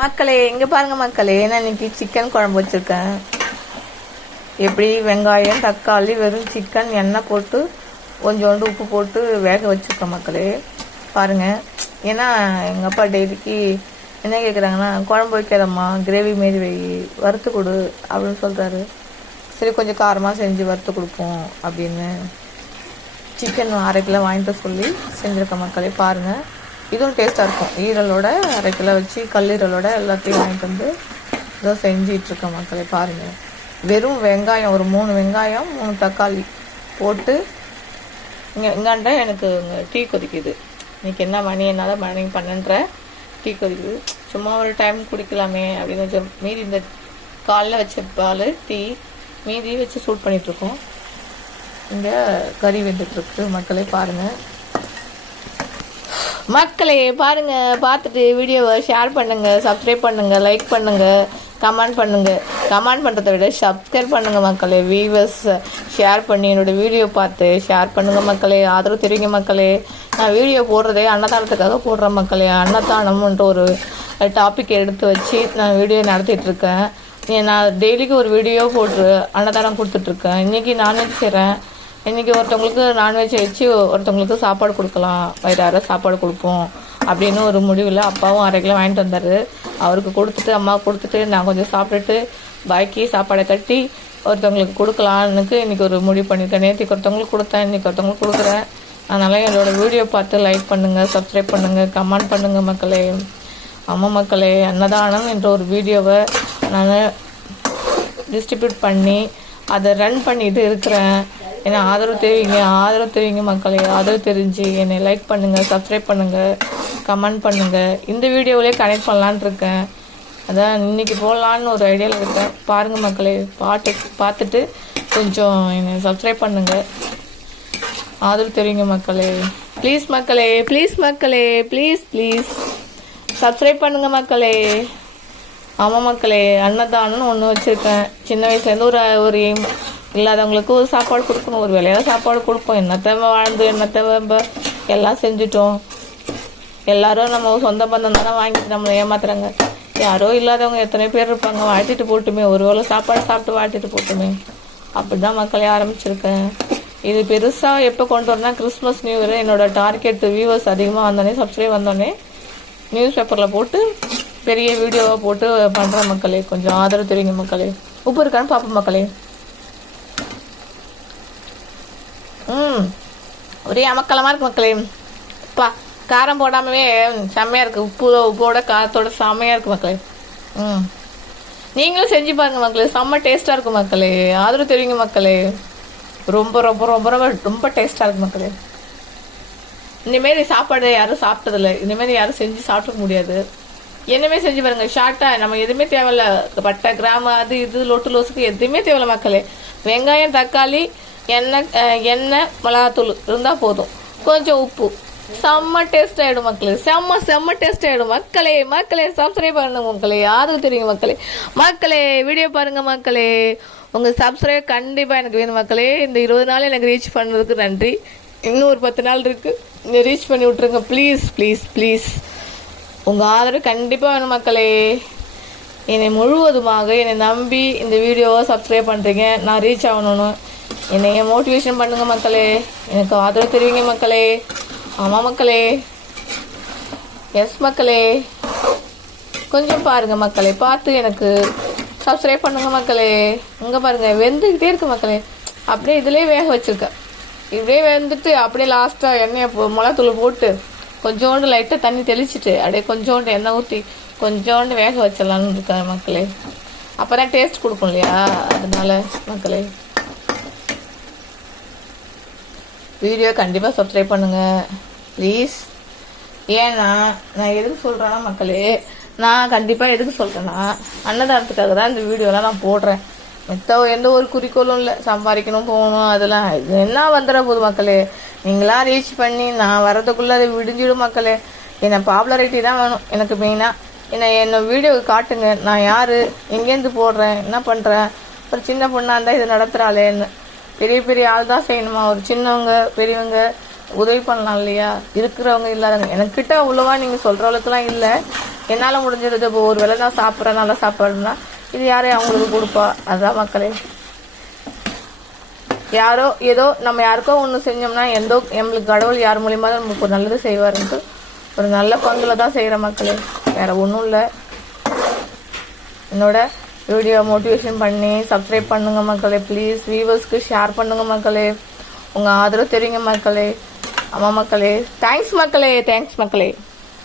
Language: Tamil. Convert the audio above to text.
மக்களே இங்க பாருங்க மக்களே நான் இன்னைக்கு சிக்கன் குழம்பு வச்சிருக்கேன். எப்படி? வெங்காயம் தக்காளி வெறும் சிக்கன் எண்ணெய் போட்டு கொஞ்சோண்டு உப்பு போட்டு வேக வச்சுருக்கேன் மக்களே. பாருங்க. ஏன்னா எங்க அப்பா டெய்லிக்கு என்ன கேட்குறாங்கன்னா குழம்பு வைக்காதம்மா கிரேவி மாரி வை வறுத்து கொடு அப்படின்னு சொல்கிறாரு சரி கொஞ்சம் காரமாக செஞ்சு வறுத்து கொடுப்போம் அப்படின்னு. சிக்கன் அரை கிலோ வாங்கிட்டு சொல்லி செஞ்சுருக்கேன் மக்களே பாருங்கள் இதுவும் டேஸ்ட்டாக இருக்கும். ஈரலோட அரை கிலோ வச்சு கல்லீரலோட எல்லாத்தையும் வாங்கிட்டு வந்து இதோ செஞ்சிகிட்ருக்கேன் மக்களை பாருங்கள் வெறும் வெங்காயம் ஒரு மூணு வெங்காயம் மூணு தக்காளி போட்டு இங்கே இங்காண்ட எனக்கு இங்கே டீ கொதிக்குது. இன்னைக்கு என்ன மணி என்னால் மணி பன்னெண்டரை டீ கொதிக்குது. சும்மா ஒரு டைம் குடிக்கலாமே அப்படின்னு வச்ச மீதி இந்த காலைல வச்ச பால் டீ மீதி வச்சு சூட் பண்ணிகிட்ருக்கோம் இங்கே கறி வெந்துட்டுருக்கு மக்களே பாருங்கள் மக்களே பாருங்கள் பார்த்துட்டு வீடியோவை ஷேர் பண்ணுங்கள் சப்ஸ்கிரைப் பண்ணுங்கள் லைக் பண்ணுங்கள் கமெண்ட் பண்ணுங்கள் கமெண்ட் பண்ணுறத விட சப்ஸ்கிரைப் பண்ணுங்கள் மக்களே வியூவர்ஸ் ஷேர் பண்ணி என்னோட வீடியோ பார்த்து ஷேர் பண்ணுங்கள் மக்களே ஆதரவு தெரிவிங்க மக்களே. நான் வீடியோ போடுறதே அன்னதானத்துக்காக போடுறேன் மக்களே. அன்னதானம்ன்ற ஒரு டாபிக் எடுத்து வச்சு நான் வீடியோ நடத்திட்டுருக்கேன் நான் டெய்லிக்கு ஒரு வீடியோ போட்டு அன்னதானம் கொடுத்துட்ருக்கேன் இன்றைக்கி இன்னைக்கு நான்வெஜ் செய்கிறேன் இன்றைக்கி ஒருத்தவங்களுக்கு நான்வெஜ் வச்சு ஒருத்தவங்களுக்கு சாப்பாடு கொடுக்கலாம். வயிறார சாப்பாடு கொடுப்போம். அப்படின்னு ஒரு முடிவில் அப்பாவும் அரை கிலோ வாங்கிட்டு வந்தார். அவருக்கு கொடுத்துட்டு அம்மா கொடுத்துட்டு நான் கொஞ்சம் சாப்பிட்டுட்டு பாக்கி சாப்பாடை கட்டி ஒருத்தவங்களுக்கு கொடுக்கலான்னுக்கு இன்னைக்கு ஒரு முடிவு பண்ணியிருக்கேன் நேற்றுக்கு ஒருத்தவங்களுக்கு கொடுத்தேன் இன்னைக்கு ஒருத்தவங்களுக்கு கொடுக்குறேன். அதனால் என்னோடய வீடியோ பார்த்து லைக் பண்ணுங்கள் சப்ஸ்கிரைப் பண்ணுங்க கமெண்ட் பண்ணுங்கள் மக்களே. அம்மா மக்களே அன்னதானம் என்ற ஒரு வீடியோவை நான் டிஸ்ட்ரிபியூட் பண்ணி அதை ரன் பண்ணிட்டு இருக்கிறேன். என்னை ஆதரவு தெரிவிங்க ஆதரவு தெரிவிங்க மக்களே. ஆதரவு தெரிஞ்சு என்னை லைக் பண்ணுங்கள் சப்ஸ்கிரைப் பண்ணுங்க கமெண்ட் பண்ணுங்கள் இந்த வீடியோவிலே கனெக்ட் பண்ணலான்னு இருக்கேன். அதான் இன்னைக்கு போடலான்னு ஒரு ஐடியாவில் இருக்கேன். பாருங்கள் மக்களே பாட்டு பார்த்துட்டு கொஞ்சம் என்னை சப்ஸ்கிரைப் பண்ணுங்கள் ஆதரவு தெரிவிங்க மக்களே. ப்ளீஸ் மக்களே ப்ளீஸ் மக்களே ப்ளீஸ் ப்ளீஸ் சப்ஸ்கிரைப் பண்ணுங்கள் மக்களே. ஆமாம் மக்களே அன்னதானம்னு ஒன்று வச்சுருக்கேன். சின்ன வயசுலேருந்து ஒரு ஒரு aim. இல்லாதவங்களுக்கு ஒரு சாப்பாடு கொடுக்கணும். ஒரு வேலையாக சாப்பாடு கொடுப்போம். என்னத்தை வாழ்ந்து என்ன எல்லாம் செஞ்சுட்டோம். எல்லாரும் நம்ம சொந்த பந்தம் தானே வாங்கிட்டு நம்மளை ஏமாத்துறாங்க. யாரோ இல்லாதவங்க எத்தனை பேர் இருப்பாங்க. வாழ்த்திட்டு போட்டுமே. ஒரு வேளை சாப்பாடு சாப்பிட்டு வாழ்த்திட்டு போட்டுமே. அப்படி தான் மக்களே ஆரம்பிச்சிருக்கேன். இது பெருசாக எப்போ கொண்டு வரனா கிறிஸ்மஸ் நியூ இயர் என்னோட டார்கெட் வியூவர்ஸ் அதிகமாக வந்தோடனே சப்ஸ்கிரைப் வந்தோடனே நியூஸ் பேப்பரில் போட்டு பெரிய வீடியோவாக போட்டு பண்ணுற மக்களே கொஞ்சம் ஆதரவு தெரியுங்க மக்களே. உப்பு இருக்கான்னு பார்ப்போம் மக்களே ம் ஒரே அமக்கலமாக இருக்கு மக்களே. பா காரம் போடாமவே செம்மையாக இருக்குது உப்பு உப்போட காரத்தோட செம்மையாக இருக்குது மக்களே. ம். நீங்களும் செஞ்சு பாருங்கள் மக்களே. செம்ம டேஸ்ட்டாக இருக்கும் மக்களே. ஆதரவு தெரியுங்க மக்களே. ரொம்ப ரொம்ப ரொம்ப ரொம்ப ரொம்ப டேஸ்ட்டாக இருக்கு மக்களே. இந்தமாரி சாப்பாடு யாரும் சாப்பிட்டதில்ல. இந்தமாரி யாரும் செஞ்சு சாப்பிட முடியாது. என்னமே செஞ்சு பாருங்க. ஷார்ட்டாக நம்ம எதுவுமே தேவையில்ல. பட்டை கிராம அது இது லொட்டு லோசுக்கு எதுவுமே தேவையில்ல மக்களே. வெங்காயம் தக்காளி எண்ணெய் எண்ணெய் மிளகாத்தூள். இருந்தால் போதும். கொஞ்சம் உப்பு. செம்ம டேஸ்ட் ஆகிடும் மக்களே. செம்ம செம்ம டேஸ்ட் ஆகிடும் மக்களே மக்களே சப்ஸ்கிரைப் பண்ணுங்க மக்களே. யாருக்கு தெரியும் மக்களே. மக்களே வீடியோ பாருங்க மக்களே. உங்கள் சப்ஸ்கிரைப் கண்டிப்பாக எனக்கு வேணும் மக்களே. இந்த இருபது நாள் எனக்கு ரீச் பண்ணுறதுக்கு நன்றி. இன்னும் ஒரு பத்து நாள் இருக்குது நீ ரீச் பண்ணி விட்ருங்க ப்ளீஸ் ப்ளீஸ் ப்ளீஸ் உங்கள் ஆதரவு கண்டிப்பாக வேணும் மக்களே. என்னை முழுவதுமாக என்னை நம்பி இந்த வீடியோவை சப்ஸ்கிரைப் பண்ணுறீங்க நான் ரீச் ஆகணும்னு என்னைய மோட்டிவேஷன் பண்ணுங்க மக்களே. எனக்கு ஆதரவு தெரிவிங்க மக்களே. ஆமாம் மக்களே. எஸ் மக்களே. கொஞ்சம் பாருங்கள் மக்களே. பார்த்து எனக்கு சப்ஸ்கிரைப் பண்ணுங்கள் மக்களே. இங்கே பாருங்கள் வெந்துக்கிட்டே இருக்கு மக்களே. அப்படியே இதுலேயே வேக வச்சிருக்கேன். இப்படியே வெந்துட்டு அப்படியே லாஸ்ட்டாக எண்ணெயை மிளகாத்தூள் போட்டு கொஞ்சோண்டு லைட்டாக தண்ணி தெளிச்சிட்டு அப்படியே கொஞ்சோண்டு எண்ணெய் ஊற்றி கொஞ்சோண்டு வேக வச்சிடலான்னு இருக்கேன் மக்களே. அப்போ தான் டேஸ்ட் கொடுக்கும் இல்லையா? அதனால மக்களே. வீடியோ கண்டிப்பாக சப்ஸ்கிரைப் பண்ணுங்கள் ப்ளீஸ் ஏன்னா நான் எதுக்கு சொல்கிறேன்னா மக்களே நான் கண்டிப்பாக எதுக்கு சொல்கிறேன்னா அன்னதானத்துக்காக தான் இந்த வீடியோலாம் நான் போடுறேன். மத்த எந்த ஒரு குறிக்கோளும் இல்லை. சம்பாதிக்கணும் போகணும் அதெல்லாம். இது என்ன வந்துட போகுது மக்களே? நீங்களாம் ரீச் பண்ணி நான் வரதுக்குள்ளே அது விடிஞ்சிடும் மக்களே. என்னை பாப்புலாரிட்டி தான் வேணும் எனக்கு மெயினாக என்னை என்னை வீடியோவை காட்டுங்க. நான் யார்? எங்கேருந்து போடுறேன்? என்ன பண்ணுறேன் ஒரு சின்ன பொண்ணாக இருந்தால் இது நடத்துகிறாளேன்னு பெரிய பெரிய ஆள் தான் செய்யணுமா? ஒரு சின்னவங்க பெரியவங்க உதவி பண்ணலாம் இல்லையா? இருக்கிறவங்க இல்லாதவங்க. எனக்கிட்ட அவ்வளோவா நீங்கள் சொல்கிற அளவுக்குலாம் இல்லை. என்னால் முடிஞ்சது இப்போ ஒரு வேளை நான் சாப்பிட்றேன் நல்லா சாப்பாடுனா இது யாரே அவங்களுக்கு கொடுப்பா? அதுதான் மக்களே. யாரோ ஏதோ நம்ம யாருக்கோ ஒன்று செஞ்சோம்னா எந்தோ நம்மளுக்கு கடவுள் யார் மூலியமாக தான் நமக்கு ஒரு நல்லது செய்வாருன்ட்டு ஒரு நல்ல பங்குல தான் செய்கிற மக்களே. வேற ஒன்றும் இல்லை. என்னோட வீடியோ மோட்டிவேஷன் பண்ணி சப்ஸ்கிரைப் பண்ணுங்க மக்களே. ப்ளீஸ் வியூவர்ஸ்க்கு ஷேர் பண்ணுங்க மக்களே. உங்கள் ஆதரவு தெரியுங்க மக்களே. ஆமாம் மக்களே. தேங்க்ஸ் மக்களே. தேங்க்ஸ் மக்களே.